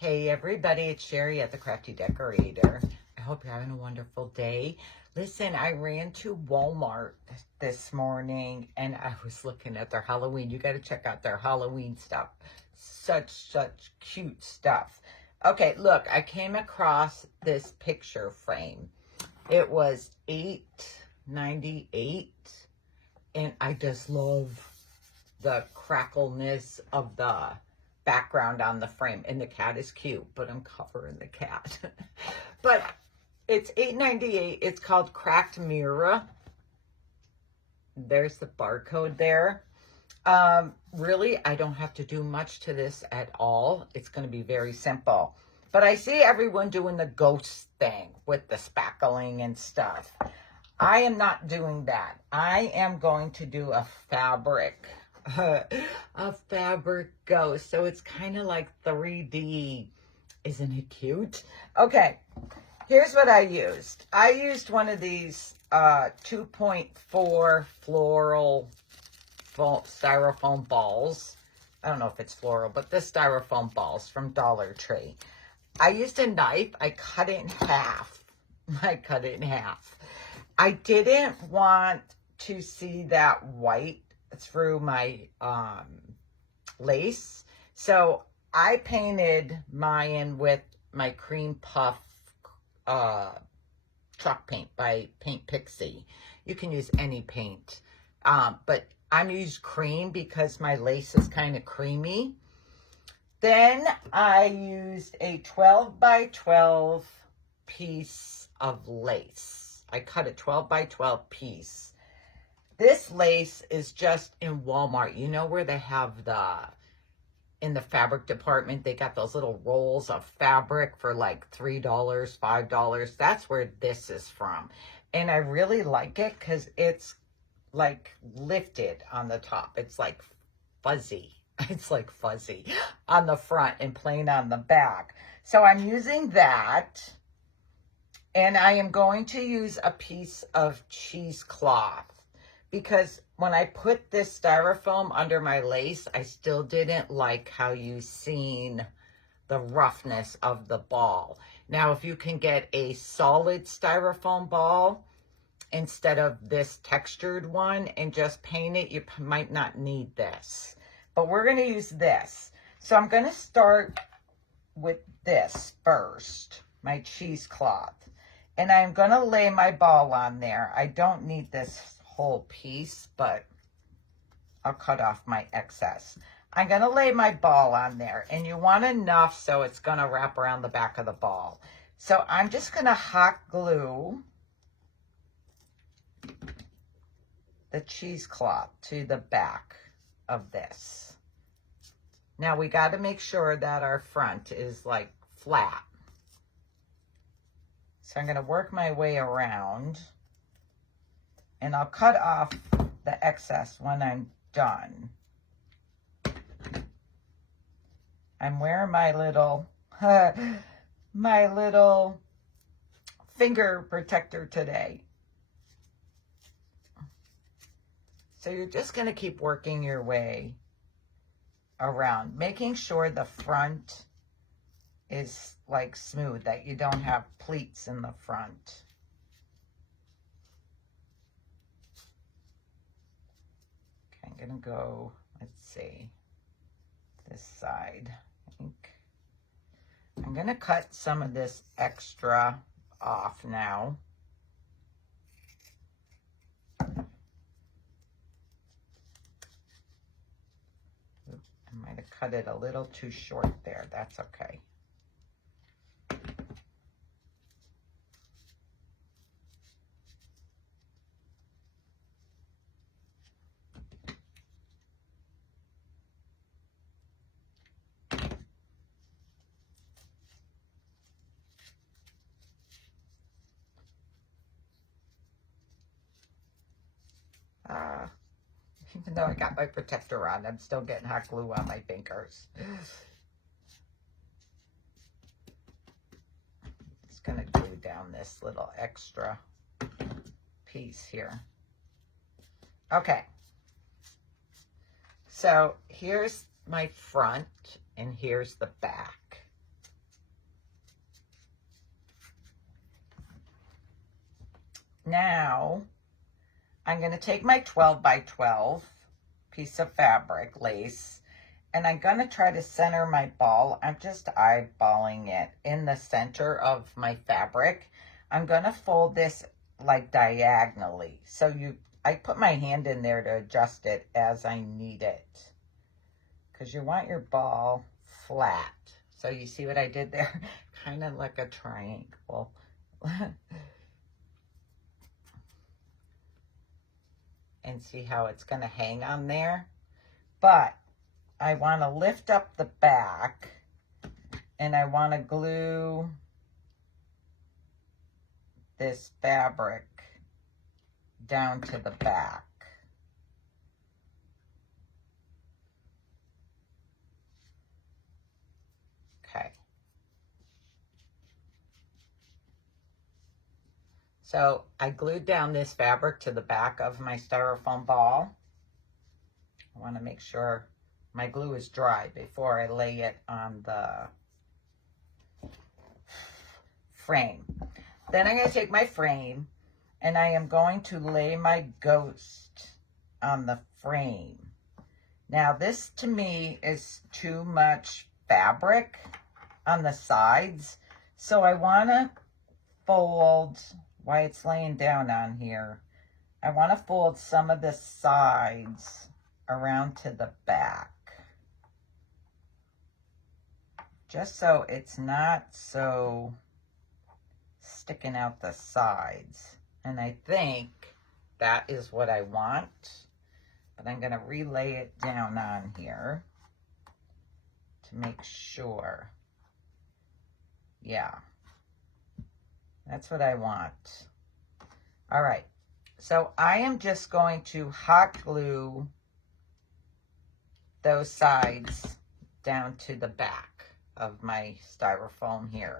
Hey everybody, it's Sherry at the Crafty Decorator. I hope you're having a wonderful day. Listen, I ran to Walmart this morning and I was looking at their Halloween. You got to check out their Halloween stuff. Such cute stuff. Okay, look, I came across this picture frame. It was $8.98 and I just love the crackleness of the background on the frame, and the cat is cute, but I'm covering the cat. But it's $8.98. It's called Cracked Mirror. There's the barcode there. Really, I don't have to do much to this at all. It's going to be very simple. But I see everyone doing the ghost thing with the spackling and stuff. I am not doing that. I am going to do a fabric ghost. So it's kind of like 3D. Isn't it cute? Okay, here's what I used. I used one of these 2.4 floral styrofoam balls. I don't know if it's floral, but the styrofoam balls from Dollar Tree. I used a knife. I cut it in half. I didn't want to see that white through my lace. So I painted mine with my cream puff chalk paint by Paint Pixie. You can use any paint. But I'm used cream because my lace is kind of creamy. Then I used a 12 by 12 piece of lace. I cut a 12 by 12 piece. This lace is just in Walmart. You know where they have in the fabric department, they got those little rolls of fabric for like $3, $5. That's where this is from. And I really like it because it's like lifted on the top. It's like fuzzy. It's like fuzzy on the front and plain on the back. So I'm using that. And I am going to use a piece of cheesecloth because when I put this styrofoam under my lace, I still didn't like how you seen the roughness of the ball. Now, if you can get a solid styrofoam ball instead of this textured one and just paint it, you might not need this. But we're going to use this. So I'm going to start with this first, my cheesecloth. And I'm going to lay my ball on there. I don't need this whole piece, but I'll cut off my excess. I'm going to lay my ball on there. And you want enough so it's going to wrap around the back of the ball. So I'm just going to hot glue the cheesecloth to the back of this. Now we got to make sure that our front is like flat. So I'm going to work my way around and I'll cut off the excess when I'm done. I'm wearing my little finger protector today. So you're just going to keep working your way around, making sure the front is like smooth, that you don't have pleats in the front. Okay, I'm going to go, let's see, this side. I think I'm going to cut some of this extra off now. I might have cut it a little too short there. That's okay. Even though I got my protector on, I'm still getting hot glue on my fingers. Just gonna glue down this little extra piece here. Okay. So here's my front and here's the back. now I'm going to take my 12 by 12 piece of fabric, lace, and I'm going to try to center my ball. I'm just eyeballing it in the center of my fabric. I'm going to fold this like diagonally. So I put my hand in there to adjust it as I need it, because you want your ball flat. So you see what I did there? Kind of like a triangle. And see how it's going to hang on there? But I want to lift up the back, and I want to glue this fabric down to the back. Okay. So I glued down this fabric to the back of my styrofoam ball. I want to make sure my glue is dry before I lay it on the frame. Then I'm going to take my frame and I am going to lay my ghost on the frame. Now this to me is too much fabric on the sides, so I want to fold, while it's laying down on here, I want to fold some of the sides around to the back, just so it's not so sticking out the sides. And I think that is what I want, but I'm going to relay it down on here to make sure. Yeah, that's what I want. All right, so I am just going to hot glue those sides down to the back of my styrofoam here.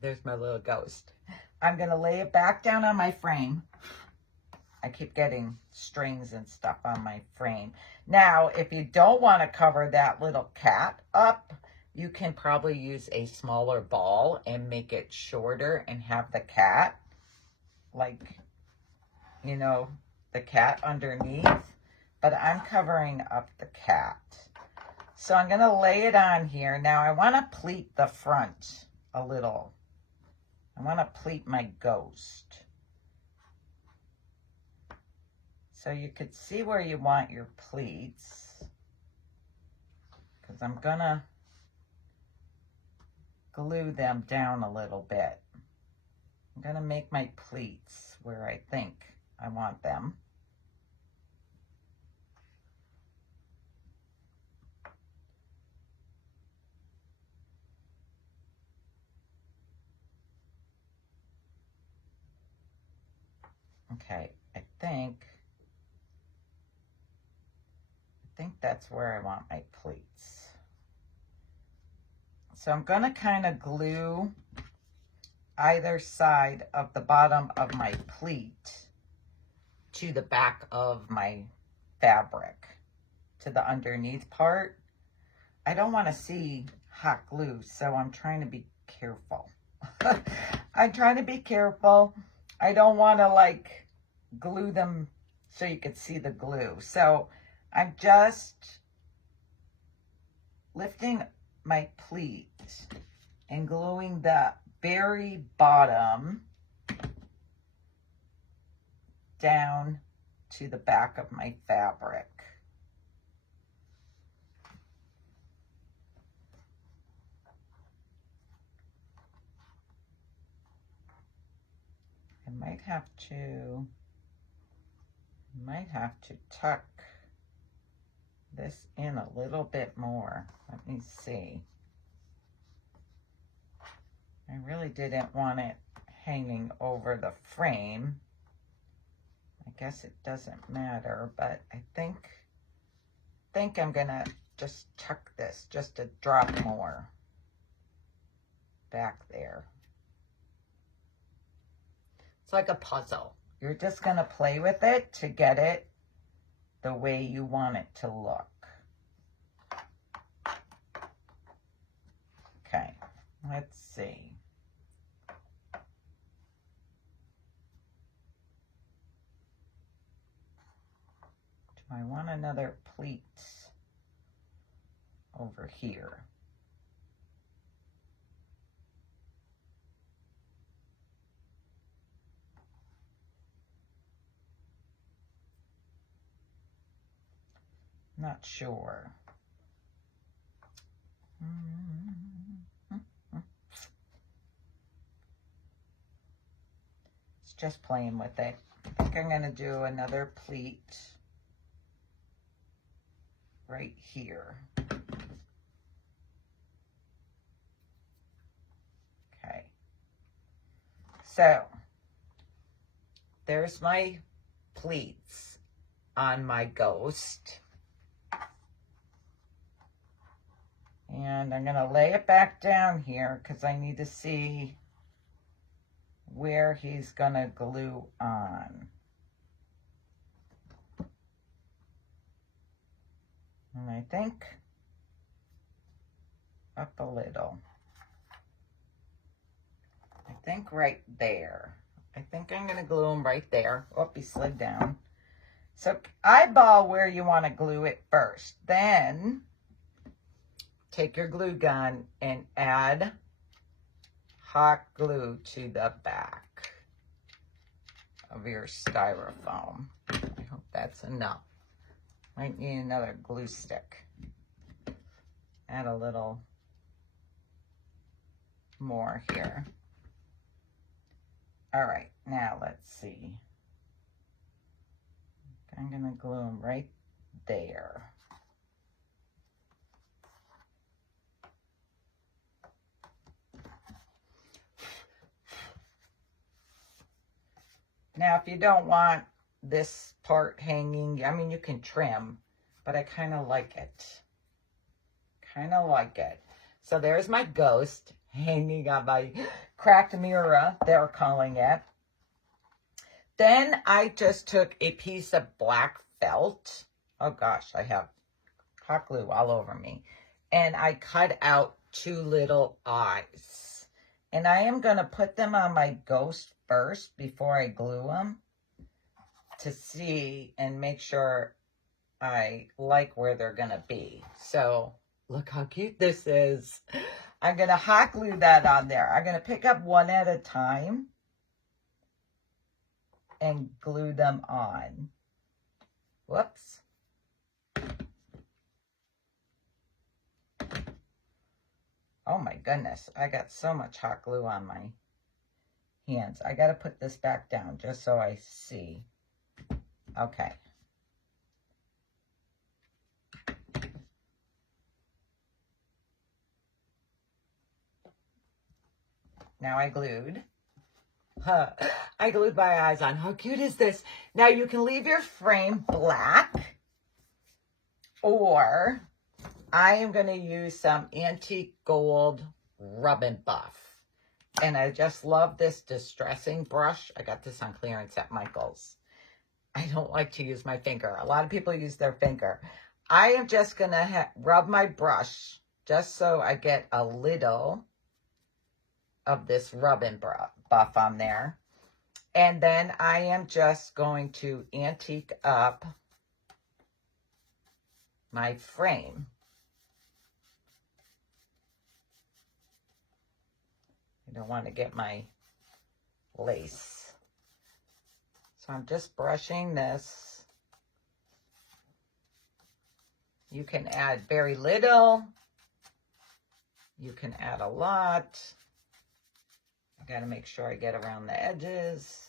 There's my little ghost. I'm going to lay it back down on my frame. I keep getting strings and stuff on my frame. Now, if you don't want to cover that little cat up, you can probably use a smaller ball and make it shorter and have the cat, like, you know, the cat underneath. But I'm covering up the cat. So I'm going to lay it on here. Now, I want to pleat the front a little. I want to pleat my ghost. So you could see where you want your pleats, because I'm going to glue them down a little bit. I'm going to make my pleats where I think I want them. Okay, I think that's where I want my pleats. So I'm going to kind of glue either side of the bottom of my pleat to the back of my fabric, to the underneath part. I don't want to see hot glue, so I'm trying to be careful. I'm trying to be careful. I don't want to like glue them so you could see the glue. So I'm just lifting my pleat and gluing the very bottom down to the back of my fabric. I might have to tuck this in a little bit more. Let me see. I really didn't want it hanging over the frame. I guess it doesn't matter, but I think I'm gonna just tuck this just a drop more back there. It's like a puzzle. You're just gonna play with it to get it the way you want it to look. Okay, let's see. Do I want another pleat over here? Not sure. It's just playing with it. I think I'm going to do another pleat right here. Okay. So, there's my pleats on my ghost. And I'm going to lay it back down here because I need to see where he's going to glue on. And I think up a little. I think right there. I think I'm going to glue him right there. Oh, he slid down. So eyeball where you want to glue it first. Then take your glue gun and add hot glue to the back of your styrofoam. I hope that's enough. Might need another glue stick. Add a little more here. All right, now let's see. I'm gonna glue them right there. Now, if you don't want this part hanging, I mean, you can trim, but I kind of like it. Kind of like it. So there's my ghost hanging on my cracked mirror, they're calling it. Then I just took a piece of black felt. Oh gosh, I have hot glue all over me. And I cut out 2 little eyes. And I am going to put them on my ghost first before I glue them to see and make sure I like where they're going to be. So look how cute this is. I'm going to hot glue that on there. I'm going to pick up one at a time and glue them on. Whoops. Oh my goodness, I got so much hot glue on my hands. I got to put this back down just so I see. Okay. Now I glued. I glued my eyes on. How cute is this? Now you can leave your frame black, or I am going to use some antique gold rub and buff. And I just love this distressing brush. I got this on clearance at Michael's. I don't like to use my finger. A lot of people use their finger. I am just going to rub my brush just so I get a little of this rub and buff on there. And then I am just going to antique up my frame. I don't want to get my lace. So I'm just brushing this. You can add very little. You can add a lot. I got to make sure I get around the edges.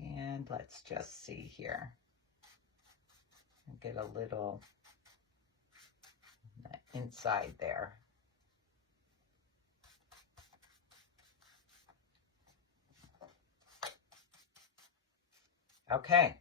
And let's just see here. Get a little inside there. Okay.